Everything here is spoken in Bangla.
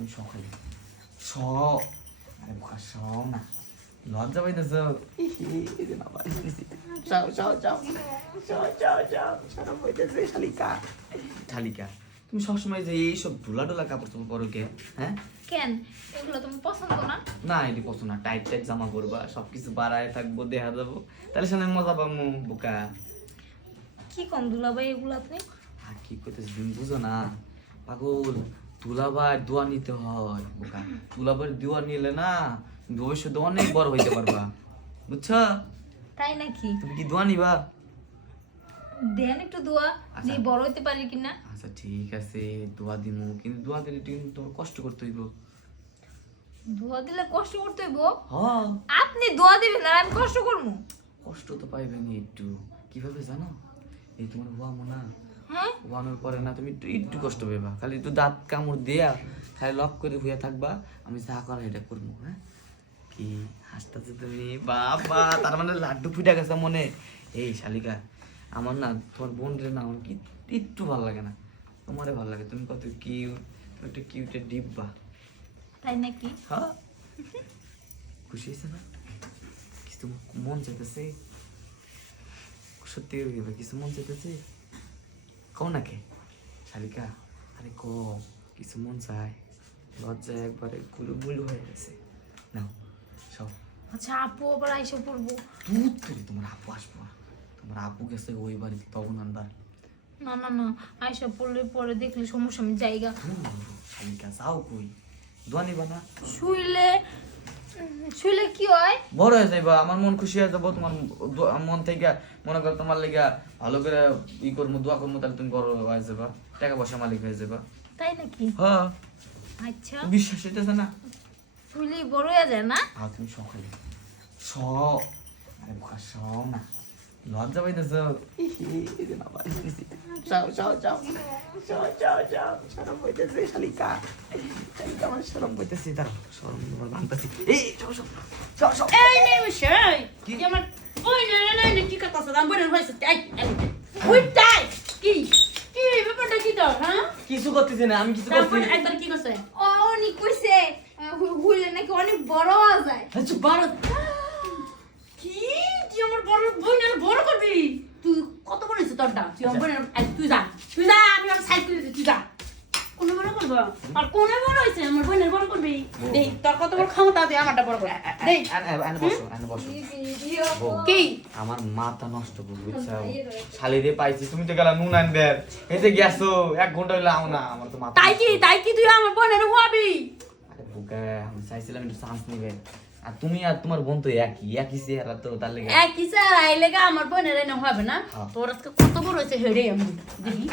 তুমি সকালে আরে বোকা না লজ্জা পাইতেছ শালিকা তুমি সবসময় যে এইসব ধুলা ডোলা কাপড় চোপড় করো কে? হ্যাঁ কেন এগুলো তোমার পছন্দ না? না এটি পছন্দ না। টাইট টাইট জামা করবা, সবকিছু বাড়ায় থাকবো, দেখা যাবো, তাহলে সামনে মজা পাবো। বোকা কি কম দুলাভাই এগুলো আপনি? আর কি করতেছি তুমি বুঝো না পাগল। তুলাবার দোয়া নিতে হয় বোকা। তুলাবার দোয়া নিলে না ভবিষ্যতে অনেক বড় হইতে পারবা, বুঝছো? তাই নাকি? তুমি কি দোয়া নিবা? দেন একটু দোয়া আচ্ছা। দিয়ে বড় হইতে পারি কিনা। আচ্ছা ঠিক আছে, দোয়া দিমু, কিন্তু দোয়া দিলে কিন্তু তোমার কষ্ট করতে হইব। দোয়া দিলে কষ্ট করতে হইব? হ্যাঁ আপনি দোয়া দিবেন আর আমি কষ্ট করবো? কষ্ট তো পাইবেনি একটু। কিভাবে জানো? এই তোমার হুয়া মোনা হ্যাঁ হুয়ানোর পরে না তুমি একটু একটু কষ্ট পাইবা, খালি একটু দাঁত কামড় দিয়া খালি লক করে হইয়া থাকবা, আমি যা করা এটা করবো। হ্যাঁ কি হাসতেছো তুমি? বাবা তার মানে লাড্ডু ফুটে গেছে মনে। এই শালিকা আমার না তোমার বোন রে না আমার কি একটু ভালো লাগে না, তোমারে ভালো লাগে। তুমি কত কিউট, তুমি একটা কিউটের ডিব্বা। তাই নাকি? হ্যাঁ খুশি হয়েছে না? কিছু মন চাইতেছে? সত্যি করে কিছু মন চাইতেছে? কও না কে শালিকা? আরে ক কিছু মন চায়। লজ্জায় একবারে গুলুমুলু হয়ে গেছে। নাও সব আচ্ছা আপু আবার আইসা পড়বো? দুধ করে তোমার আপু আসবো না। তোমার আপু গেছে ওই বাড়িতে তখন আনবার। না না না, আইসা পড়লে পরে দেখলে সমস্যা, আমি জায়গা শালিকা যাও কই? দোয়া নিবা না? শুইলে শুইলে কি হয়? বড় হয়ে যাইবা, আমার মন খুশি হয়ে যাবো। তোমার মন থেকে মনে করো তোমার লেগে ভালো করে ই করবো, দোয়া করবো, তাহলে তুমি বড় হয়ে যাবা, টাকা পয়সা মালিক হয়ে যাবা। তাই নাকি? হ্যাঁ আচ্ছা বিশ্বাস হইতেছে না? শুইলেই বড় হয়ে যায় না? আর তুমি সকালে আরে বোকা না লজ্জা পাইতেছ? শরম পাইতেছে শালিকা, শালিকা আমার শরম পাইতেছে। দাঁড়াও শরম ভাঙতেছি। এই এই নিমিষই কি? কি আমার ওই না না না কি কথা দাম বড় হইছে তাই ওই তাই কি কি ব্যাপারটা কি তোর হ্যাঁ কিছু করতেছি না, আমি কিছু তারপর করতেছি। একবার কি করছে ও উনি কইছে হইলে নাকি অনেক বড় হওয়া যায়। আচ্ছা বড় কি তুই আমার বড় বোনের বড় করবি তুই কত বড় হইছে তোরটা তুই আমার বোনের তুই যা আমি আর সাইড করে দিই তুই যা কোন বড় করব আর কোন বড় হইছে আমার বোনের বড় করবি দেই তোর কত বড় ক্ষমতা তুই আমারটা বড় কর দেই বসো। কি আমার মাথা নষ্ট করে বুঝছো? শালিরে পাইছি, তুমি তো গেলা নুন আনবে, এতে গেছো 1 ঘন্টা হইলো আও না। আমার তো মাথা তাই কি তুই আমার বোনের হবি আরে বুকা আমি চাইছিলাম একটু চান্স নিবে। আর তুমি আর তোমার বোন তো একই চেহারা, তো তার লেগে একই স্যার আইলে আমার বোনের এনে হবে না হ্যাঁ। তোর আজকে কত বড় হয়েছে হেরে আমি দেখি